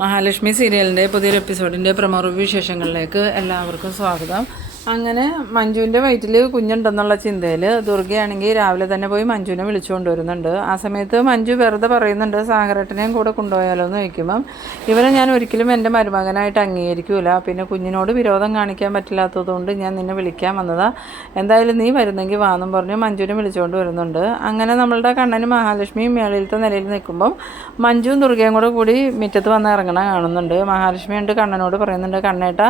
മഹാലക്ഷ്മി സീരിയലിന്റെ പുതിയൊരു എപ്പിസോഡിന്റെ promo review വിശേഷങ്ങളിലേക്ക് എല്ലാവർക്കും സ്വാഗതം. അങ്ങനെ മഞ്ജുവിന്റെ വയറ്റിൽ കുഞ്ഞുണ്ടെന്നുള്ള ചിന്തയിൽ ദുർഗയാണെങ്കിൽ രാവിലെ തന്നെ പോയി മഞ്ജുവിനെ വിളിച്ചുകൊണ്ട് വരുന്നുണ്ട് ആ സമയത്ത് മഞ്ജു വെറുതെ പറയുന്നുണ്ട് സാഗരേട്ടനെയും കൂടെ കൊണ്ടുപോയാലോ എന്ന് ചോദിക്കുമ്പം ഇവനെ ഞാൻ ഒരിക്കലും എന്റെ മരുമകനായിട്ട് അംഗീകരിക്കൂല. പിന്നെ കുഞ്ഞിനോട് വിരോധം കാണിക്കാൻ പറ്റില്ലാത്തതുകൊണ്ട് ഞാൻ നിന്നെ വിളിക്കാൻ വന്നതാ. എന്തായാലും നീ വരുന്നെങ്കിൽ വാന്നും പറഞ്ഞ് മഞ്ജുവിനെ വിളിച്ചുകൊണ്ട് വരുന്നുണ്ട് അങ്ങനെ നമ്മളുടെ കണ്ണനും മഹാലക്ഷ്മിയും മേളിലത്തെ നിലയിൽ നിൽക്കുമ്പം മഞ്ജുവും ദുർഗയും കൂടെ കൂടി മുറ്റത്ത് വന്ന് ഇറങ്ങണ കാണുന്നുണ്ട്. മഹാലക്ഷ്മി ഉണ്ട് കണ്ണനോട് പറയുന്നുണ്ട് കണ്ണേട്ട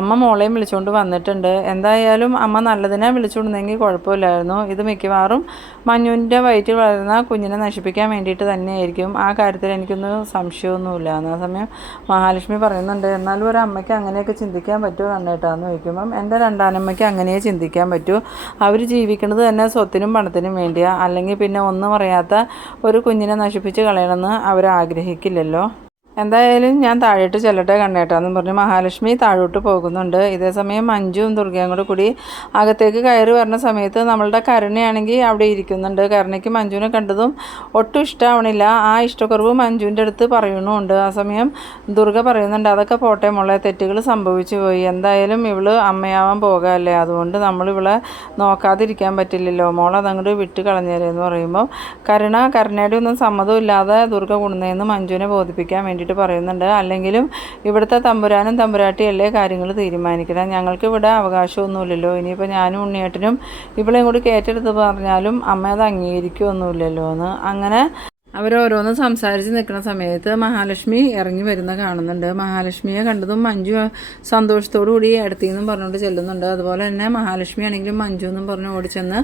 അമ്മ മോളെയും വിളിച്ചുകൊണ്ട് വന്നിട്ടുണ്ട്. എന്തായാലും അമ്മ നല്ലതിനെ വിളിച്ചുകൊണ്ടെങ്കിൽ കുഴപ്പമില്ലായിരുന്നു. ഇത് മിക്കവാറും മഞ്ഞുവിന്റെ വയറ്റിൽ വളരുന്ന കുഞ്ഞിനെ നശിപ്പിക്കാൻ വേണ്ടിയിട്ട് തന്നെയായിരിക്കും. ആ കാര്യത്തിൽ എനിക്കൊന്നും സംശയമൊന്നുമില്ല. ആ സമയം മഹാലക്ഷ്മി പറയുന്നുണ്ട് എന്നാലും ഒരു അമ്മയ്ക്ക് അങ്ങനെയൊക്കെ ചിന്തിക്കാൻ പറ്റുമോ കണ്ണേട്ടാന്ന് ചോദിക്കുമ്പം എന്റെ രണ്ടാനമ്മയ്ക്ക് അങ്ങനെ ചിന്തിക്കാൻ പറ്റൂ. അവർ ജീവിക്കുന്നത് തന്നെ സ്വത്തിനും പണത്തിനും വേണ്ടിയാണ് അല്ലെങ്കിൽ പിന്നെ ഒന്നും അറിയാത്ത ഒരു കുഞ്ഞിനെ നശിപ്പിച്ച് കളയണമെന്ന് അവർ ആഗ്രഹിക്കില്ലല്ലോ. എന്തായാലും ഞാൻ താഴോട്ട് ചെല്ലട്ടെ കണ്ണേട്ടാന്നും പറഞ്ഞ്. മഹാലക്ഷ്മി താഴോട്ട് പോകുന്നുണ്ട്. ഇതേസമയം മഞ്ജുവും ദുർഗയും കൂടെ കൂടി അകത്തേക്ക് കയറി വരുന്ന സമയത്ത് നമ്മളുടെ കരുണയാണെങ്കിൽ അവിടെ ഇരിക്കുന്നുണ്ട്. കരുണയ്ക്ക് മഞ്ജുവിനെ കണ്ടതും ഒട്ടും ഇഷ്ടമാവണില്ല ആ ഇഷ്ടക്കുറവ് മഞ്ജുവിന്റെ അടുത്ത് പറയണമുണ്ട് ആ സമയം ദുർഗ പറയുന്നുണ്ട് അതൊക്കെ പോട്ടെ മോളെ തെറ്റുകൾ സംഭവിച്ചു പോയി. എന്തായാലും ഇവൾ അമ്മയാവാൻ പോകാമല്ലേ അതുകൊണ്ട് നമ്മൾ ഇവളെ നോക്കാതിരിക്കാൻ പറ്റില്ലല്ലോ. മോൾ അതങ്ങോട്ട് വിട്ട് കളഞ്ഞേരെന്ന് പറയുമ്പോൾ കരുണ കരുണയുടെ ഒന്നും സമ്മതമില്ലാതെ ദുർഗ കൊണ്ടുന്നതെന്ന് മഞ്ജുവിനെ ബോധിപ്പിക്കാൻ വേണ്ടിയിട്ട് പറയുന്നുണ്ട്. അല്ലെങ്കിലും ഇവിടുത്തെ തമ്പുരാനും തമ്പുരാട്ടിയല്ലേ കാര്യങ്ങൾ തീരുമാനിക്കണം ഞങ്ങൾക്ക് ഇവിടെ അവകാശമൊന്നുമില്ലല്ലോ. ഇനിയിപ്പോൾ ഞാനും ഉണ്ണിയേട്ടനും ഇവളെയും കൂടി കയറ്റെടുത്ത് പറഞ്ഞാലും അമ്മ അത് അംഗീകരിക്കുകയൊന്നുമില്ലല്ലോ എന്ന് അങ്ങനെ അവരോരോന്ന് സംസാരിച്ച് നിൽക്കുന്ന സമയത്ത് മഹാലക്ഷ്മി ഇറങ്ങി വരുന്ന കാണുന്നുണ്ട്. മഹാലക്ഷ്മിയെ കണ്ടതും മഞ്ജു സന്തോഷത്തോടു കൂടി അടുത്തു നിന്നും പറഞ്ഞുകൊണ്ട് ചെല്ലുന്നുണ്ട്. അതുപോലെ തന്നെ മഹാലക്ഷ്മി ആണെങ്കിലും മഞ്ജു എന്നും പറഞ്ഞ് ഓടിച്ചെന്ന്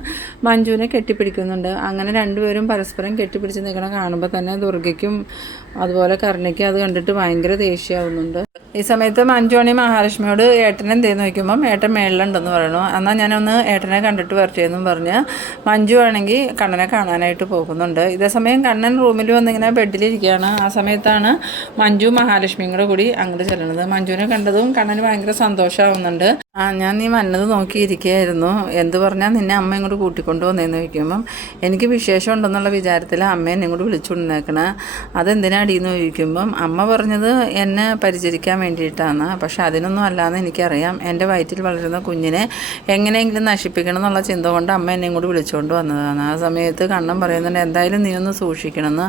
മഞ്ജുവിനെ കെട്ടിപ്പിടിക്കുന്നുണ്ട്. അങ്ങനെ രണ്ടുപേരും പരസ്പരം കെട്ടിപ്പിടിച്ച് നിൽക്കണ കാണുമ്പോൾ തന്നെ ദുർഗയ്ക്കും അതുപോലെ കരുണയ്ക്കും അത് കണ്ടിട്ട് ഭയങ്കര ദേഷ്യമാവുന്നുണ്ട് ഈ സമയത്ത് മഞ്ജുവാണി മഹാലക്ഷ്മിയോട് ഏട്ടൻ എന്തേന്ന് നോക്കുമ്പോൾ ഏട്ടൻ മേളിലുണ്ടെന്ന് പറയണു. എന്നാൽ ഞാനൊന്ന് ഏട്ടനെ കണ്ടിട്ട് വരട്ടെ എന്നും പറഞ്ഞ് മഞ്ജു ആണെങ്കിൽ കണ്ണനെ കാണാനായിട്ട് പോകുന്നുണ്ട്. ഇതേ സമയം കണ്ണൻ റൂമിൽ വന്നിങ്ങനെ ബെഡിലിരിക്കുകയാണ്. ആ സമയത്താണ് മഞ്ജു മഹാലക്ഷ്മിയും കൂടെ കൂടി അങ്ങോട്ട് ചെല്ലണത്. മഞ്ജുവിനെ കണ്ടതും കണ്ണന് ഭയങ്കര സന്തോഷമാവുന്നുണ്ട്. ആ ഞാൻ നീ വന്നത് നോക്കിയിരിക്കുകയായിരുന്നു. എന്ത് പറഞ്ഞാൽ നിന്നെ അമ്മ ഇങ്ങോട്ട് കൂട്ടിക്കൊണ്ടു വന്നതെന്ന് ചോദിക്കുമ്പം എനിക്ക് വിശേഷം ഉണ്ടെന്നുള്ള വിചാരത്തിൽ അമ്മ എന്നെ ഇങ്ങോട്ട് വിളിച്ചുകൊണ്ടിരിക്കണ അതെന്തിനാടീന്ന് ചോദിക്കുമ്പം അമ്മ പറഞ്ഞത് എന്നെ പരിചരിക്കാൻ വേണ്ടിയിട്ടാണ് പക്ഷെ അതിനൊന്നും അല്ലാന്ന് എനിക്കറിയാം. എന്റെ വയറ്റിൽ വളരുന്ന കുഞ്ഞിനെ എങ്ങനെയെങ്കിലും നശിപ്പിക്കണം എന്നുള്ള ചിന്ത കൊണ്ട് അമ്മ എന്നെ ഇങ്ങോട്ട് വിളിച്ചുകൊണ്ട് വന്നതാണ് ആ സമയത്ത് കണ്ണൻ പറയുന്നുണ്ട് എന്തായാലും നീ ഒന്ന് സൂക്ഷിക്കണമെന്ന്.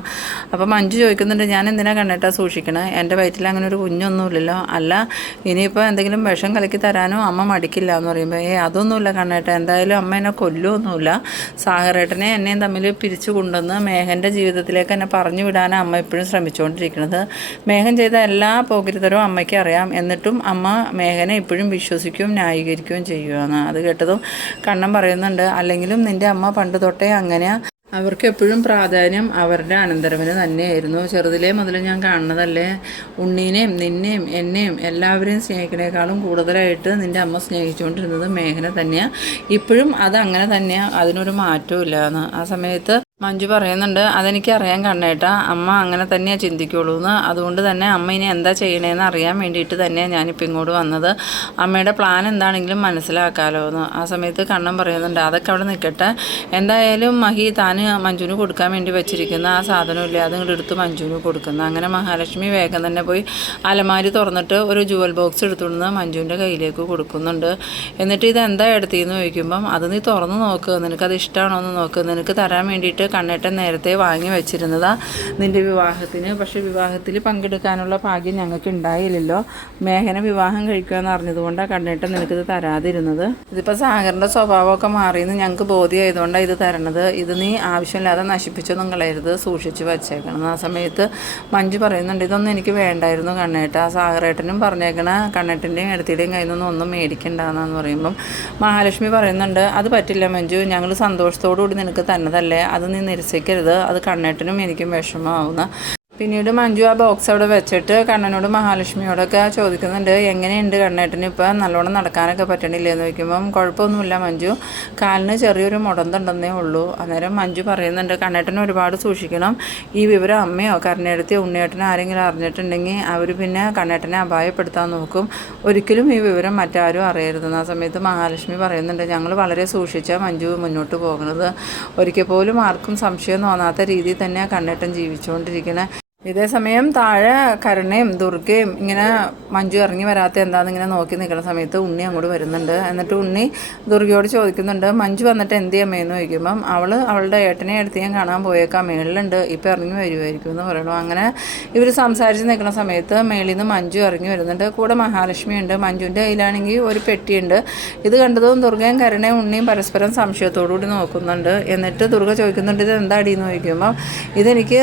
അപ്പം മഞ്ജു ചോദിക്കുന്നുണ്ട് ഞാൻ എന്തിനാ കണ്ണിട്ടാ സൂക്ഷിക്കണേ? എന്റെ വയറ്റിൽ അങ്ങനെ ഒരു കുഞ്ഞൊന്നുമില്ലല്ലോ. അല്ല ഇനിയിപ്പോൾ എന്തെങ്കിലും വിഷം കലക്കി തരാനോ അമ്മ മടിക്കില്ല എന്ന് പറയുമ്പോൾ ഏ അതൊന്നുമില്ല കണ്ണേട്ട എന്തായാലും അമ്മ എന്നെ കൊല്ലുമൊന്നുമില്ല സാഹറേട്ടനെ എന്നെയും തമ്മിൽ പിരിച്ചു കൊണ്ടുവന്ന് മേഘന്റെ ജീവിതത്തിലേക്ക് എന്നെ പറഞ്ഞു വിടാനാണ് അമ്മ എപ്പോഴും ശ്രമിച്ചുകൊണ്ടിരിക്കുന്നത്. മേഘൻ ചെയ്ത എല്ലാ പോകിരിതരവും അമ്മയ്ക്ക് അറിയാം. എന്നിട്ടും അമ്മ മേഘനെ ഇപ്പോഴും വിശ്വസിക്കുകയും ന്യായീകരിക്കുകയും ചെയ്യുകയാണ് അത് കേട്ടതും കണ്ണൻ പറയുന്നുണ്ട് അല്ലെങ്കിലും നിന്റെ അമ്മ പണ്ട് തൊട്ടേ അങ്ങനെ അവർക്ക് എപ്പോഴും പ്രാധാന്യം അവരുടെ അനന്തരവന് തന്നെയായിരുന്നു. ചെറുതിലേ മുതൽ ഞാൻ കാണുന്നതല്ലേ? ഉണ്ണീനെയും നിന്നെയും എന്നെയും എല്ലാവരെയും സ്നേഹിക്കണേക്കാളും കൂടുതലായിട്ട് നിന്റെ അമ്മ സ്നേഹിച്ചുകൊണ്ടിരുന്നത് മേഘന തന്നെയാണ് ഇപ്പോഴും അത് അങ്ങനെ തന്നെയാണ് അതിനൊരു മാറ്റവും ഇല്ല ആ സമയത്ത് മഞ്ജു പറയുന്നുണ്ട് അതെനിക്ക് അറിയാൻ കണ്ണേട്ടാ. അമ്മ അങ്ങനെ തന്നെയാണ് ചിന്തിക്കുള്ളൂ എന്ന് അതുകൊണ്ട് തന്നെ അമ്മ ഇനി എന്താ ചെയ്യണേന്ന് അറിയാൻ വേണ്ടിയിട്ട് തന്നെയാണ് ഞാനിപ്പോൾ ഇങ്ങോട്ട് വന്നത്. അമ്മയുടെ പ്ലാൻ എന്താണെങ്കിലും മനസ്സിലാക്കാമല്ലോ എന്ന് ആ സമയത്ത് കണ്ണൻ പറയുന്നുണ്ട് അതൊക്കെ അവിടെ നിൽക്കട്ടെ എന്തായാലും മഹി താൻ മഞ്ജുവിന് കൊടുക്കാൻ വേണ്ടി വെച്ചിരിക്കുന്ന ആ സാധനമില്ലേ? അത് ഇങ്ങോട്ട് എടുത്ത് മഞ്ജുവിന് കൊടുക്കുന്നു. അങ്ങനെ മഹാലക്ഷ്മി വേഗം തന്നെ പോയി അലമാരി തുറന്നിട്ട് ഒരു ജുവൽ ബോക്സ് എടുത്തുകൊണ്ട് മഞ്ജുവിന്റെ കയ്യിലേക്ക് കൊടുക്കുന്നുണ്ട്. എന്നിട്ട് ഇത് എന്താ എടുത്തതെന്ന് ചോദിക്കുമ്പം അത് നീ തുറന്ന് നോക്ക്. നിനക്കത് ഇഷ്ടമാണോ എന്ന് നോക്ക്. നിനക്ക് തരാൻ വേണ്ടിയിട്ട് കണ്ണേട്ടൻ നേരത്തെ വാങ്ങി വെച്ചിരുന്നതാ നിന്റെ വിവാഹത്തിന്. പക്ഷേ വിവാഹത്തിൽ പങ്കെടുക്കാനുള്ള ഭാഗ്യം ഞങ്ങൾക്ക് ഉണ്ടായില്ലല്ലോ. മേഘന വിവാഹം കഴിക്കുക എന്ന് അറിഞ്ഞതുകൊണ്ടാണ് കണ്ണേട്ടൻ നിനക്കിത് തരാതിരുന്നത്. ഇതിപ്പോൾ സാഗറിന്റെ സ്വഭാവമൊക്കെ മാറിയെന്ന് ഞങ്ങൾക്ക് ബോധ്യമായതുകൊണ്ടാണ് ഇത് തരണത്. ഇത് നീ ആവശ്യമില്ലാതെ നശിപ്പിച്ചൊന്നും കളയരുത്. സൂക്ഷിച്ച് വച്ചേക്കണം. ആ സമയത്ത് മഞ്ജു പറയുന്നുണ്ട് ഇതൊന്നും എനിക്ക് വേണ്ടായിരുന്നു കണ്ണേട്ട. ആ സാഗറേട്ടനും പറഞ്ഞേക്കണ കണ്ണേട്ടന്റെയും എടുത്തിയുടെയും കയ്യിൽ നിന്നും ഒന്നും മേടിക്കണ്ടെന്ന് പറയുമ്പം മഹാലക്ഷ്മി പറയുന്നുണ്ട് അത് പറ്റില്ല മഞ്ജു. ഞങ്ങൾ സന്തോഷത്തോടു കൂടി നിനക്ക് തന്നതല്ലേ. അത് നിരസിക്കരുത്. അത് കണ്ണേട്ടനും എനിക്കും വിഷമമാവുന്ന പിന്നീട് മഞ്ജു ആ ബോക്സ് അവിടെ വെച്ചിട്ട് കണ്ണനോട് മഹാലക്ഷ്മിയോടൊക്കെ ചോദിക്കുന്നുണ്ട് എങ്ങനെയുണ്ട് കണ്ണേട്ടന്? ഇപ്പം നല്ലോണം നടക്കാനൊക്കെ പറ്റണില്ലേ? എന്ന് ചോദിക്കുമ്പം കുഴപ്പമൊന്നുമില്ല മഞ്ജു. കാലിന് ചെറിയൊരു മുടന്തുണ്ടെന്നേ ഉള്ളൂ. അന്നേരം മഞ്ജു പറയുന്നുണ്ട് കണ്ണേട്ടനെ ഒരുപാട് സൂക്ഷിക്കണം. ഈ വിവരം അമ്മയോ കരുണേടത്തിയോ ഉണ്ണിയേട്ടനോ ആരെങ്കിലും അറിഞ്ഞിട്ടുണ്ടെങ്കിൽ അവർ പിന്നെ കണ്ണേട്ടനെ അപായപ്പെടുത്താൻ നോക്കും. ഒരിക്കലും ഈ വിവരം മറ്റാരും അറിയരുതെന്ന്. ആ സമയത്ത് മഹാലക്ഷ്മി പറയുന്നുണ്ട് ഞങ്ങൾ വളരെ സൂക്ഷിച്ചാൽ മഞ്ജു മുന്നോട്ട് പോകുന്നത്. ഒരിക്കൽ പോലും ആർക്കും സംശയം തോന്നാത്ത രീതിയിൽ തന്നെയാണ് കണ്ണേട്ടൻ ജീവിച്ചുകൊണ്ടിരിക്കുന്നത് ഇതേ സമയം താഴെ കരുണയും ദുർഗയും ഇങ്ങനെ മഞ്ജു ഇറങ്ങി വരാത്ത എന്താണെന്ന് ഇങ്ങനെ നോക്കി നിൽക്കുന്ന സമയത്ത് ഉണ്ണി അങ്ങോട്ട് വരുന്നുണ്ട്. എന്നിട്ട് ഉണ്ണി ദുർഗയോട് ചോദിക്കുന്നുണ്ട് മഞ്ജു വന്നിട്ട് എന്ത് ചെയ്യാമെന്ന് ചോദിക്കുമ്പം അവൾ അവളുടെ ഏട്ടനെ എടുത്ത് ഞാൻ കാണാൻ പോയേക്കാം. മേളിലുണ്ട്. ഇപ്പം ഇറങ്ങി വരുമായിരിക്കും എന്ന് പറയണു അങ്ങനെ ഇവർ സംസാരിച്ച് നിൽക്കുന്ന സമയത്ത് മേളിൽ നിന്ന് മഞ്ജു ഇറങ്ങി വരുന്നുണ്ട്. കൂടെ മഹാലക്ഷ്മി ഉണ്ട് മഞ്ജുവിന്റെ കയ്യിലാണെങ്കിൽ ഒരു പെട്ടിയുണ്ട്. ഇത് കണ്ടതും ദുർഗയും കരുണയും ഉണ്ണിയും പരസ്പരം സംശയത്തോടുകൂടി നോക്കുന്നുണ്ട്. എന്നിട്ട് ദുർഗ ചോദിക്കുന്നുണ്ട് ഇത് എന്താടി? എന്ന് ചോദിക്കുമ്പം ഇതെനിക്ക്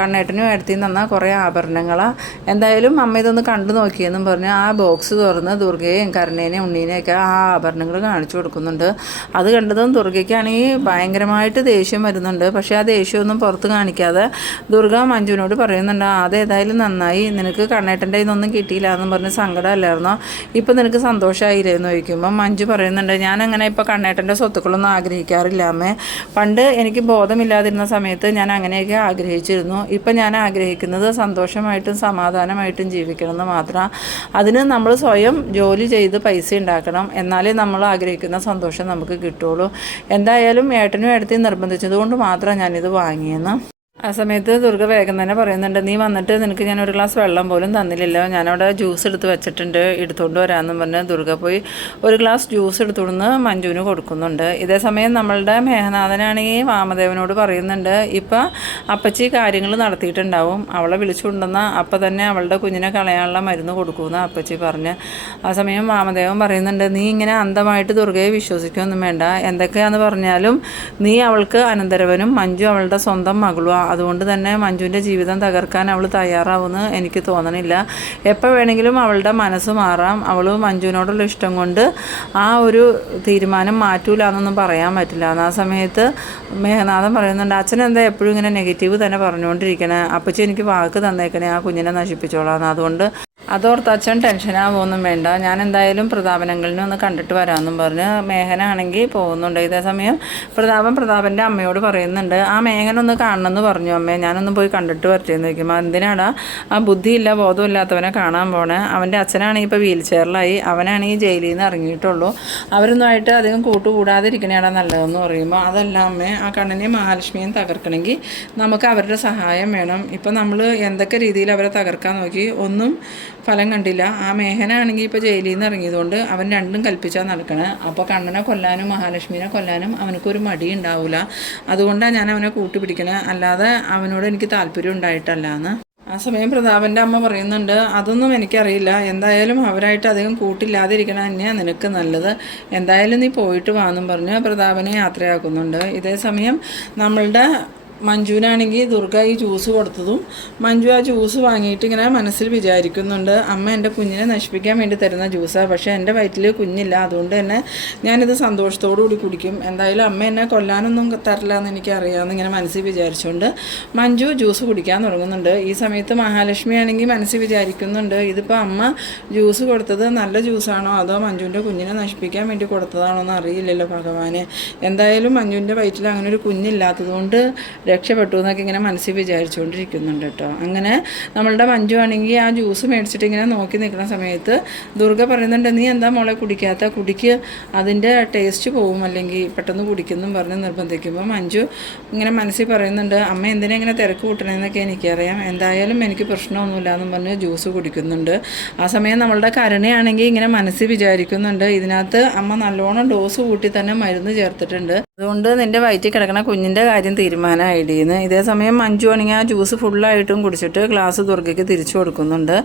കണ്ണേട്ടനും എടുത്തി തന്ന കുറേ ആഭരണങ്ങളാണ് എന്തായാലും അമ്മ ഇതൊന്ന് കണ്ടു നോക്കിയെന്നും പറഞ്ഞ് ആ ബോക്സ് തുറന്ന് ദുർഗയെയും കരുണേനെയും ഉണ്ണീനെയൊക്കെ ആ ആഭരണങ്ങൾ കാണിച്ചു കൊടുക്കുന്നുണ്ട്. അത് കണ്ടതും ദുർഗയ്ക്കാണെങ്കിൽ ഭയങ്കരമായിട്ട് ദേഷ്യം വരുന്നുണ്ട്. പക്ഷേ ആ ദേഷ്യമൊന്നും പുറത്ത് കാണിക്കാതെ ദുർഗ മഞ്ജുവിനോട് പറയുന്നുണ്ട് "ആ, അതേതായാലും നന്നായി. നിനക്ക് കണ്ണേട്ടന്റെ ഇതൊന്നും കിട്ടിയില്ല എന്നും പറഞ്ഞ് സങ്കടമല്ലായിരുന്നോ? ഇപ്പം നിനക്ക് സന്തോഷമായില്ലേ എന്ന് ചോദിക്കുമ്പോൾ മഞ്ജു പറയുന്നുണ്ട് ഞാനങ്ങനെ ഇപ്പോൾ കണ്ണേട്ടന്റെ സ്വത്തുക്കളൊന്നും ആഗ്രഹിക്കാറില്ല അമ്മേ. പണ്ട് എനിക്ക് ബോധമില്ലാതിരുന്ന സമയത്ത് ഞാൻ അങ്ങനെയൊക്കെ ആഗ്രഹിച്ചിരുന്നു. ഇപ്പം ഞാൻ ആഗ്രഹിക്കുന്നത് സന്തോഷമായിട്ടും സമാധാനമായിട്ടും ജീവിക്കണം എന്ന് മാത്രം. അതിന് നമ്മൾ സ്വയം ജോലി ചെയ്ത് പൈസ ഉണ്ടാക്കണം. എന്നാലേ നമ്മൾ ആഗ്രഹിക്കുന്ന സന്തോഷം നമുക്ക് കിട്ടുള്ളൂ. എന്തായാലും ഏട്ടനും ഏട്ടത്തെയും നിർബന്ധിച്ചതുകൊണ്ട് മാത്രം ഞാനിത് വാങ്ങിയെന്ന്. ആ സമയത്ത് ദുർഗ വേഗം തന്നെ പറയുന്നുണ്ട് നീ വന്നിട്ട് നിനക്ക് ഞാൻ ഒരു ഗ്ലാസ് വെള്ളം പോലും തന്നില്ലല്ലോ. ഞാനവിടെ ജ്യൂസ് എടുത്ത് വെച്ചിട്ടുണ്ട് എടുത്തുകൊണ്ട് വരാമെന്നും പറഞ്ഞ് ദുർഗ പോയി ഒരു ഗ്ലാസ് ജ്യൂസ് എടുത്തുകൊണ്ട് മഞ്ജുവിന് കൊടുക്കുന്നുണ്ട്. ഇതേ സമയം നമ്മളുടെ മേഘനാഥനാണെങ്കിൽ വാമദേവനോട് പറയുന്നുണ്ട് ഇപ്പം അപ്പച്ചി കാര്യങ്ങൾ നടത്തിയിട്ടുണ്ടാവും. അവളെ വിളിച്ചുകൊണ്ടെന്ന അപ്പം തന്നെ അവളുടെ കുഞ്ഞിനെ കളയാനുള്ള മരുന്ന് കൊടുക്കുമെന്ന് അപ്പച്ചി പറഞ്ഞ്. ആ സമയം വാമദേവൻ പറയുന്നുണ്ട് നീ ഇങ്ങനെ അന്ധമായിട്ട് ദുർഗയെ വിശ്വസിക്കുകയൊന്നും വേണ്ട. എന്തൊക്കെയാണെന്ന് പറഞ്ഞാലും നീ അവൾക്ക് അനന്തരവനും മഞ്ജു അവളുടെ സ്വന്തം മകളുമാണ് അതുകൊണ്ട് തന്നെ മഞ്ജുവിന്റെ ജീവിതം തകർക്കാൻ അവൾ തയ്യാറാവുമെന്ന് എനിക്ക് തോന്നണില്ല. എപ്പോൾ വേണമെങ്കിലും അവളുടെ മനസ്സ് മാറാം. അവൾ മഞ്ജുവിനോടുള്ള ഇഷ്ടം കൊണ്ട് ആ ഒരു തീരുമാനം മാറ്റൂല എന്നൊന്നും പറയാൻ പറ്റില്ല. ആ സമയത്ത് മേഘനാഥൻ പറയുന്നുണ്ട് അച്ഛൻ എന്താ എപ്പോഴും ഇങ്ങനെ നെഗറ്റീവ് തന്നെ പറഞ്ഞുകൊണ്ടിരിക്കണേ. അപ്പച്ചി എനിക്ക് വാക്ക് തന്നേക്കണേ. ആ കുഞ്ഞിനെ നശിപ്പിച്ചോളാം അതുകൊണ്ട് അതോർത്ത് അച്ഛൻ ടെൻഷനാവൊന്നും വേണ്ട. ഞാൻ എന്തായാലും പ്രതാപനങ്ങളിനെ ഒന്ന് കണ്ടിട്ട് വരാമെന്നും പറഞ്ഞ് മേഘനാണെങ്കിൽ പോകുന്നുണ്ട്. ഇതേ സമയം പ്രതാപൻ പ്രതാപന്റെ അമ്മയോട് പറയുന്നുണ്ട് ആ മേഘനൊന്ന് കാണണമെന്ന് പറഞ്ഞു അമ്മേ. ഞാനൊന്ന് പോയി കണ്ടിട്ട് വരട്ടെന്ന് ചോദിക്കുമ്പോൾ എന്തിനാടാ? ആ ബുദ്ധിയില്ല ബോധമില്ലാത്തവനെ കാണാൻ പോണേ. അവന്റെ അച്ഛനാണെങ്കിൽ ഇപ്പോൾ വീൽ ചെയറിലായി അവനാണെങ്കിൽ ജയിലിൽ നിന്ന് ഇറങ്ങിയിട്ടുള്ളൂ. അവരൊന്നുമായിട്ട് അധികം കൂട്ടുകൂടാതിരിക്കണേടാ നല്ലതെന്ന് പറയുമ്പോൾ അതല്ല അമ്മേ ആ കണ്ണനെ മഹാലക്ഷ്മിയും തകർക്കണമെങ്കിൽ നമുക്ക് അവരുടെ സഹായം വേണം. ഇപ്പം നമ്മൾ എന്തൊക്കെ രീതിയിൽ അവരെ തകർക്കാൻ നോക്കി? ഒന്നും ഫലം കണ്ടില്ല. ആ മേഹനാണെങ്കിൽ ഇപ്പോൾ ജയിലിൽ നിന്ന് ഇറങ്ങിയതുകൊണ്ട് അവൻ രണ്ടും കൽപ്പിച്ചാൽ നടക്കണേ. അപ്പോൾ കണ്ണനെ കൊല്ലാനും മഹാലക്ഷ്മീനെ കൊല്ലാനും അവനക്കൊരു മടി ഉണ്ടാവില്ല അതുകൊണ്ടാണ് ഞാൻ അവനെ കൂട്ടുപിടിക്കണേ അല്ലാതെ അവനോട് എനിക്ക് താല്പര്യം ഉണ്ടായിട്ടല്ല എന്ന് ആ സമയം പ്രതാപന്റെ അമ്മ പറയുന്നുണ്ട് അതൊന്നും എനിക്കറിയില്ല. എന്തായാലും അവരായിട്ട് അധികം കൂട്ടില്ലാതിരിക്കണ തന്നെയാണ് നിനക്ക് നല്ലത്. എന്തായാലും നീ പോയിട്ട് വാന്നും പറഞ്ഞ് പ്രതാപനെ യാത്രയാക്കുന്നുണ്ട്. ഇതേ സമയം നമ്മളുടെ മഞ്ജുവിനാണെങ്കിൽ ദുർഗ ഈ ജ്യൂസ് കൊടുത്തതും മഞ്ജു ആ ജ്യൂസ് വാങ്ങിയിട്ട് ഇങ്ങനെ മനസ്സിൽ വിചാരിക്കുന്നുണ്ട് അമ്മ എന്റെ കുഞ്ഞിനെ നശിപ്പിക്കാൻ വേണ്ടി തരുന്ന ജ്യൂസാണ് പക്ഷേ എന്റെ വയറ്റിൽ കുഞ്ഞില്ല അതുകൊണ്ട് തന്നെ ഞാനിത് സന്തോഷത്തോടു കൂടി കുടിക്കും. എന്തായാലും അമ്മ എന്നെ കൊല്ലാനൊന്നും തരില്ല എന്ന് എനിക്കറിയാമെന്ന് ഇങ്ങനെ മനസ്സിൽ വിചാരിച്ചുകൊണ്ട് മഞ്ജു ജ്യൂസ് കുടിക്കാൻ തുടങ്ങുന്നുണ്ട്. ഈ സമയത്ത് മഹാലക്ഷ്മി ആണെങ്കിൽ മനസ്സിൽ വിചാരിക്കുന്നുണ്ട് ഇതിപ്പോൾ അമ്മ ജ്യൂസ് കൊടുത്തത് നല്ല ജ്യൂസാണോ അതോ മഞ്ജുവിന്റെ കുഞ്ഞിനെ നശിപ്പിക്കാൻ വേണ്ടി കൊടുത്തതാണോ എന്ന് അറിയില്ലല്ലോ ഭഗവാനെ. എന്തായാലും മഞ്ജുവിന്റെ വയറ്റിൽ അങ്ങനെ ഒരു കുഞ്ഞില്ലാത്തതുകൊണ്ട് രക്ഷപ്പെട്ടു എന്നൊക്കെ ഇങ്ങനെ മനസ്സിൽ വിചാരിച്ചുകൊണ്ടിരിക്കുന്നുണ്ട് കേട്ടോ. അങ്ങനെ നമ്മളുടെ മഞ്ജു ആണെങ്കിൽ ആ ജ്യൂസ് മേടിച്ചിട്ട് ഇങ്ങനെ നോക്കി നിൽക്കുന്ന സമയത്ത് ദുർഗ പറയുന്നുണ്ട് നീ എന്താ മോളെ കുടിക്കാത്ത? കുടിക്ക്. അതിന്റെ ടേസ്റ്റ് പോവും. അല്ലെങ്കിൽ പെട്ടെന്ന് കുടിക്കുന്നു പറഞ്ഞ് നിർബന്ധിക്കുമ്പോൾ മഞ്ജു ഇങ്ങനെ മനസ്സിൽ പറയുന്നുണ്ട് അമ്മ എന്തിനാ ഇങ്ങനെ തിരക്ക് കൂട്ടണമെന്നൊക്കെ എനിക്കറിയാം. എന്തായാലും എനിക്ക് പ്രശ്നമൊന്നുമില്ല എന്നും പറഞ്ഞ് ജ്യൂസ് കുടിക്കുന്നുണ്ട്. ആ സമയം നമ്മളുടെ കരുണയാണെങ്കിൽ ഇങ്ങനെ മനസ്സിൽ വിചാരിക്കുന്നുണ്ട്. ഇതിനകത്ത് അമ്മ നല്ലോണം ഡോസ് കൂട്ടി തന്നെ മരുന്ന് ചേർത്തിട്ടുണ്ട്. അതുകൊണ്ട് നിന്റെ വയറ്റിൽ കിടക്കുന്ന കുഞ്ഞിന്റെ കാര്യം തീരുമാനമായിടീന്ന് ഇതേ സമയം അഞ്ചു ആണെങ്കിൽ ആ ജ്യൂസ് ഫുള്ളായിട്ടും കുടിച്ചിട്ട് ഗ്ലാസ് ദുർഗയ്ക്ക് തിരിച്ചു കൊടുക്കുന്നുണ്ട്.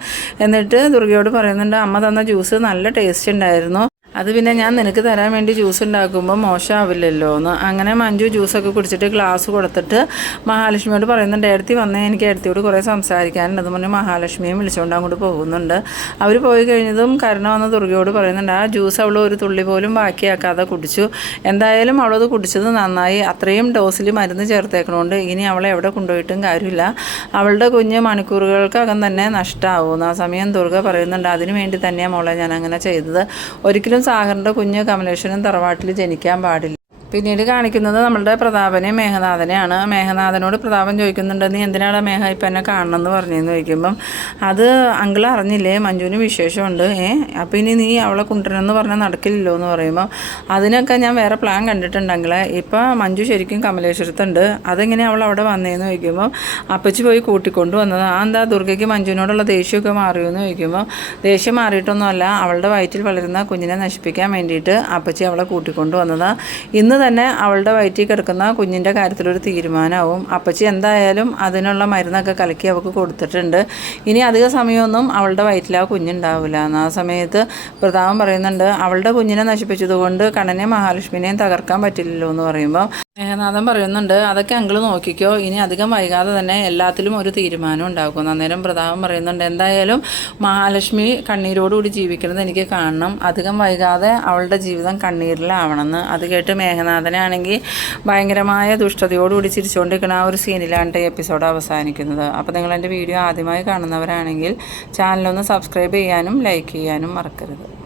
എന്നിട്ട് ദുർഗയോട് പറയുന്നുണ്ട് അമ്മ തന്ന ജ്യൂസ് നല്ല ടേസ്റ്റ് ഉണ്ടായിരുന്നു. അത് പിന്നെ ഞാൻ നിനക്ക് തരാൻ വേണ്ടി ജ്യൂസ് ഉണ്ടാക്കുമ്പോൾ മോശമാവില്ലല്ലോ എന്ന് അങ്ങനെ മഞ്ജു ജ്യൂസൊക്കെ കുടിച്ചിട്ട് ഗ്ലാസ് കൊടുത്തിട്ട് മഹാലക്ഷ്മിയോട് പറയുന്നുണ്ട് ഏടത്തി വന്നേ എനിക്ക് ഏടത്തിയോട് കുറേ സംസാരിക്കാനുണ്ട്. എന്ന് പറഞ്ഞ് മഹാലക്ഷ്മിയും വിളിച്ചുകൊണ്ട് അങ്ങോട്ട് പോകുന്നുണ്ട്. അവർ പോയി കഴിഞ്ഞതും കരുണ വന്ന് ദുർഗയോട് പറയുന്നുണ്ട് ആ ജ്യൂസ് അവൾ ഒരു തുള്ളി പോലും ബാക്കിയാക്കാതെ കുടിച്ചു. എന്തായാലും അവളത് കുടിച്ചത് നന്നായി. അത്രയും ഡോസിൽ മരുന്ന് ചേർത്തേക്കണോണ്ട് ഇനി അവളെ എവിടെ കൊണ്ടുപോയിട്ടും കാര്യമില്ല. അവളുടെ കുഞ്ഞ് മണിക്കൂറുകൾക്കകം തന്നെ നഷ്ടമാവുമെന്ന് ആ സമയം ദുർഗ പറയുന്നുണ്ട് അതിനു വേണ്ടി തന്നെയാണ് മോളെ ഞാൻ അങ്ങനെ ചെയ്തത്. ഒരിക്കലും സാഗറിന്റെ കുഞ്ഞ് കമലേശ്വരൻ തറവാട്ടിൽ ജനിക്കാൻ പാടില്ല. പിന്നീട് കാണിക്കുന്നത് നമ്മളുടെ പ്രതാപനെ മേഘനാഥനെയാണ്. മേഘനാഥനോട് പ്രതാപൻ ചോദിക്കുന്നുണ്ട് നീ എന്തിനാണ് മേഘ ഇപ്പം എന്നെ കാണണമെന്ന് പറഞ്ഞെന്ന്? ചോദിക്കുമ്പം അത് അങ്കിൾ അറിഞ്ഞില്ലേ മഞ്ജുവിന് വിശേഷമുണ്ട്. ഏ അപ്പം ഇനി നീ അവളെ കൊണ്ടുവരണമെന്ന് പറഞ്ഞാൽ നടക്കില്ലല്ലോ? എന്ന് പറയുമ്പോൾ അതിനൊക്കെ ഞാൻ വേറെ പ്ലാൻ കണ്ടിട്ടുണ്ട് അങ്കിളെ. ഇപ്പം മഞ്ജു ശരിക്കും കമലേശ്വരത്തുണ്ട്. അതെങ്ങനെ അവൾ അവിടെ വന്നേന്ന് ചോദിക്കുമ്പോൾ അപ്പച്ചി പോയി കൂട്ടിക്കൊണ്ട് വന്നത് ആ എന്താ ദുർഗയ്ക്ക് മഞ്ജുവിനോടുള്ള ദേഷ്യമൊക്കെ മാറിയെന്ന്? ചോദിക്കുമ്പോൾ ദേഷ്യം മാറിയിട്ടൊന്നുമല്ല. അവളുടെ വയറ്റിൽ വളരുന്ന കുഞ്ഞിനെ നശിപ്പിക്കാൻ വേണ്ടിയിട്ട് അപ്പച്ചി അവളെ കൂട്ടിക്കൊണ്ട് വന്നതാണ് ഇന്ന് തന്നെ അവളുടെ വയറ്റിൽ കിടക്കുന്ന കുഞ്ഞിന്റെ കാര്യത്തിലൊരു തീരുമാനമാവും. അപ്പച്ചി എന്തായാലും അതിനുള്ള മരുന്നൊക്കെ കലക്കി അവൾക്ക് കൊടുത്തിട്ടുണ്ട്. ഇനി അധിക സമയമൊന്നും അവളുടെ വയറ്റിൽ ആ കുഞ്ഞുണ്ടാവില്ല. എന്ന് ആ സമയത്ത് പ്രതാപം പറയുന്നുണ്ട് അവളുടെ കുഞ്ഞിനെ നശിപ്പിച്ചതുകൊണ്ട് കണ്ണനെയും മഹാലക്ഷ്മിനെയും തകർക്കാൻ പറ്റില്ലല്ലോ എന്ന് പറയുമ്പോൾ മേഘനാഥൻ പറയുന്നുണ്ട് അതൊക്കെ അങ്കിൾ നോക്കിക്കോ. ഇനി അധികം വൈകാതെ തന്നെ എല്ലാത്തിലും ഒരു തീരുമാനം ഉണ്ടാക്കും. അന്നേരം പ്രതാപം പറയുന്നുണ്ട് എന്തായാലും മഹാലക്ഷ്മി കണ്ണീരോടുകൂടി ജീവിക്കുന്നത് എനിക്ക് കാണണം. അധികം വൈകാതെ അവളുടെ ജീവിതം കണ്ണീരിലാവണമെന്ന്. അത് കേട്ട് മേഘനാഥനാണെങ്കിൽ ഭയങ്കരമായ ദുഷ്ടതയോടുകൂടി ചിരിച്ചുകൊണ്ടിരിക്കുന്ന ആ ഒരു സീനിലാണ് ഈ എപ്പിസോഡ് അവസാനിക്കുന്നത്. അപ്പോൾ നിങ്ങൾ എന്റെ വീഡിയോ ആദ്യമായി കാണുന്നവരാണെങ്കിൽ ചാനലൊന്ന് സബ്സ്ക്രൈബ് ചെയ്യാനും ലൈക്ക് ചെയ്യാനും മറക്കരുത്.